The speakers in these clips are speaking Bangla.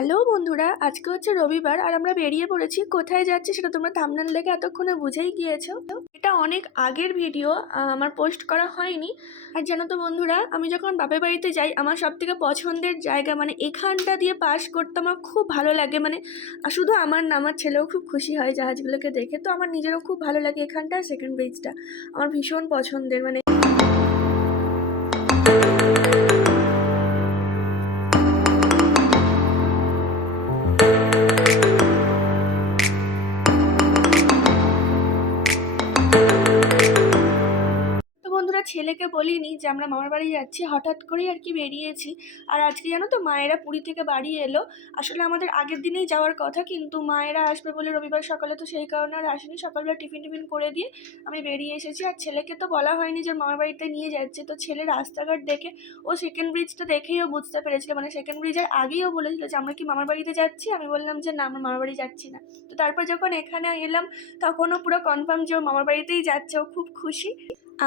হ্যালো বন্ধুরা, আজকে হচ্ছে রবিবার আর আমরা বেরিয়ে পড়েছি। কোথায় যাচ্ছি সেটা তোমরা থাম্বনেল দেখে এতক্ষণে বুঝেই গিয়েছো। এটা অনেক আগের ভিডিও, আমার পোস্ট করা হয়নি। আর জানো তো বন্ধুরা, আমি যখন বাপের বাড়িতে যাই আমার সবথেকে পছন্দের জায়গা মানে এখানটা দিয়ে পাস করতে আমার খুব ভালো লাগে। মানে শুধু আমার না, আমার ছেলেও খুব খুশি হয় জাহাজগুলোকে দেখে। তো আমার নিজেরও খুব ভালো লাগে এখানটা, সেকেন্ড ব্রিজটা আমার ভীষণ পছন্দের। মানে বন্ধুরা, ছেলেকে বলিনি যে আমরা মামার বাড়ি যাচ্ছি, হঠাৎ করেই আর কি বেরিয়েছি। আর আজকে জানো তো মায়েরা পুরী থেকে বাড়ি এলো। আসলে আমাদের আগের দিনেই যাওয়ার কথা, কিন্তু মায়েরা আসবে বলে রবিবার সকালে, তো সেই কারণে আর আসেনি। সকালবেলা টিফিন করে দিয়ে আমি বেরিয়ে এসেছি। আর ছেলেকে তো বলা হয়নি যে মামার বাড়িতে নিয়ে যাচ্ছে। তো ছেলে রাস্তাঘাট দেখে ও সেকেন্ড ব্রিজটা দেখেই ও বুঝতে পেরেছিল, মানে সেকেন্ড ব্রিজের আগেই ও বলেছিল যে আমরা কি মামার বাড়িতে যাচ্ছি। আমি বললাম যে না, আমরা মামার বাড়ি যাচ্ছি না। তো তারপর যখন এখানে এলাম তখন ও পুরো কনফার্ম যে ও মামার বাড়িতেই যাচ্ছে। ও খুব খুশি।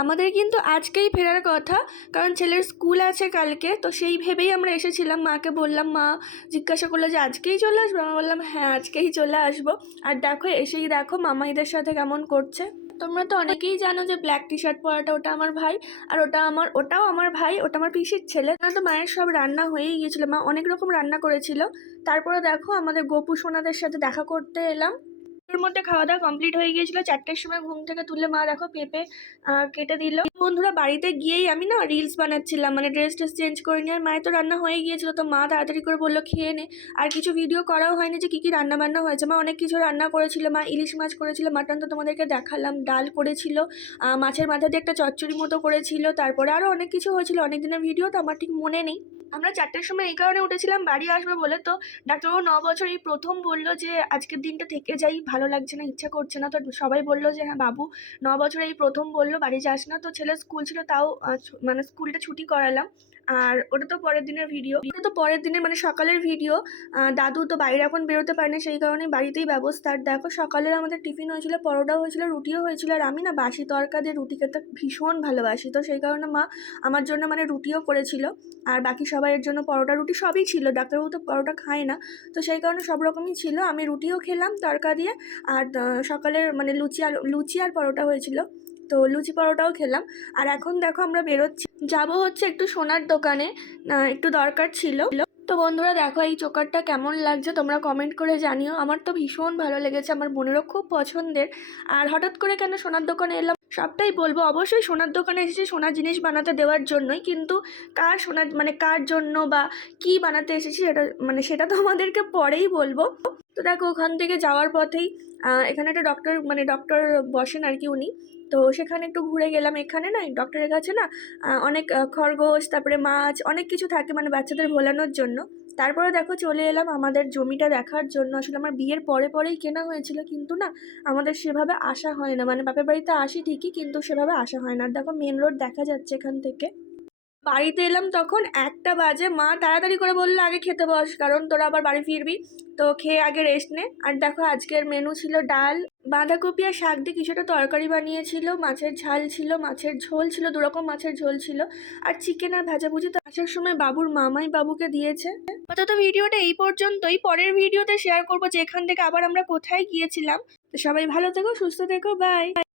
আমাদের কিন্তু আজকেই ফেরার কথা, কারণ ছেলের স্কুল আছে কালকে। তো সেই ভেবেই আমরা এসেছিলাম। মাকে বললাম, মা জিজ্ঞাসা করলো যে আজকেই চলে আসবো। আমরা বললাম হ্যাঁ, আজকেই চলে আসবো। আর দেখো, এসেই দেখো মামাইদের সাথে কেমন করছে। তোমরা তো অনেকেই জানো যে ব্ল্যাক টি শার্ট পরাটা ওটা আমার ভাই, আর ওটাও আমার ভাই, ওটা আমার পিসির ছেলে। তো মায়ের সব রান্না হয়েই গিয়েছিল, মা অনেক রকম রান্না করেছিল। তারপরে দেখো আমাদের গোপু সোনাদের সাথে দেখা করতে এলাম। এর মধ্যে খাওয়া দাওয়া কমপ্লিট হয়ে গিয়েছিল। 4টের সময় ঘুম থেকে তুলে মা দেখো পেঁপে কেটে দিল। বন্ধুরা, বাড়িতে গিয়েই আমি না রিলস বানাচ্ছিলাম, মানে ড্রেস চেঞ্জ করে নিয়ে। আর মায়ের তো রান্না হয়ে গিয়েছিল, তো মা তাড়াতাড়ি করে বললো খেয়ে নে। আর কিছু ভিডিও করাও হয়নি যে কী রান্না বান্না হয়েছে। মা অনেক কিছু রান্না করেছিল। মা ইলিশ মাছ করেছিল, মাটন তো তোমাদেরকে দেখালাম, ডাল করেছিল, মাছের মাথা দিয়ে একটা চচ্চড়ি মতো করেছিল। তারপরে আরও অনেক কিছু হয়েছিল, অনেক দিনের ভিডিও তো আমার ঠিক মনে নেই। আমরা 4টের সময় এই কারণে উঠেছিলাম বাড়ি আসবে বলে। তো ডাক্তারবাবু 9 বছর এই প্রথম বললো যে আজকের দিনটা থেকে যাই, ভালো লাগছে না, ইচ্ছা করছে না। তো সবাই বললো যে হ্যাঁ বাবু 9 বছর এই প্রথম বললো বাড়ি যাস না। তো ছেলের স্কুল ছিল, তাও মানে স্কুলটা ছুটি করালাম। আর ওটা তো পরের দিনের ভিডিও, ওটা তো পরের দিনের মানে সকালের ভিডিও। দাদু তো বাইরে এখন বেরোতে পারে না, সেই কারণে বাড়িতেই ব্যবস্থা। আর দেখো সকালের আমাদের টিফিন হয়েছিল, পরোটাও হয়েছিল, রুটিও হয়েছিল। আর আমি না বাসি তরকা দিয়ে রুটি খেতে ভীষণ ভালোবাসি। তো সেই কারণে মা আমার জন্য মানে রুটিও করেছিল। আর বাকি সবাইয়ের জন্য পরোটা রুটি সবই ছিল। ডাক্তারবাবু তো পরোটা খায় না, তো সেই কারণে সব রকমই ছিল। আমি রুটিও খেলাম তড়কা দিয়ে। আর সকালের মানে লুচি আর পরোটা হয়েছিল, তো লুচি পরোটাও খেলাম। আর এখন দেখো আমরা বেরোচ্ছি, যাবো হচ্ছে একটু সোনার দোকানে, একটু দরকার ছিল। তো বন্ধুরা দেখো এই চোকারটা কেমন লাগছে তোমরা কমেন্ট করে জানিও। আমার তো ভীষণ ভালো লেগেছে, আমার বোনেরও খুব পছন্দের। আর হঠাৎ করে কেন সোনার দোকানে এলাম সবটাই বলবো। অবশ্যই সোনার দোকানে এসেছি সোনার জিনিস বানাতে দেওয়ার জন্যই, কিন্তু কার সোনার মানে কার জন্য বা কি বানাতে এসেছি সেটা তো আমাদেরকে পরেই বলবো। তো দেখো ওখান থেকে যাওয়ার পথেই এখানে একটা ডক্টর বসেন আর কি উনি। তো সেখানে একটু ঘুরে গেলাম। এখানে না ডক্টরের কাছে না অনেক খরগোশ, তারপরে মাছ, অনেক কিছু থাকে মানে বাচ্চাদের ভোলানোর জন্য। তারপরে দেখো চলে এলাম আমাদের জমিটা দেখার জন্য। আসলে আমার বিয়ের পরেই কেনা হয়েছিল, কিন্তু না আমাদের সেভাবে আসা হয় না। মানে বাপের বাড়িতে আসি ঠিকই, কিন্তু সেভাবে আসা হয় না। আর দেখো মেন রোড দেখা যাচ্ছে এখান থেকে। বাড়িতে এলাম তখন 1টা বাজে। মা তাড়াতাড়ি করে বললো আগে খেতে বস, কারণ তোরা আবার বাড়ি ফিরবি, তো খেয়ে আগে রেস্ট নে। আর দেখো আজকের মেনু ছিল ডাল, বাঁধাকপি আর শাক দিয়ে কিছুটা তরকারি বানিয়েছিল, মাছের ঝাল ছিল, মাছের ঝোল ছিল, 2 রকম মাছের ঝোল ছিল, আর চিকেন আর ভাজাভুজি। তো আসার সময় বাবুর মামাই বাবুকে দিয়েছে। অন্তত ভিডিওটা এই পর্যন্তই। পরের ভিডিওতে শেয়ার করবো যে এখান থেকে আবার আমরা কোথায় গিয়েছিলাম। তো সবাই ভালো থেকো, সুস্থ থেকো, বাই।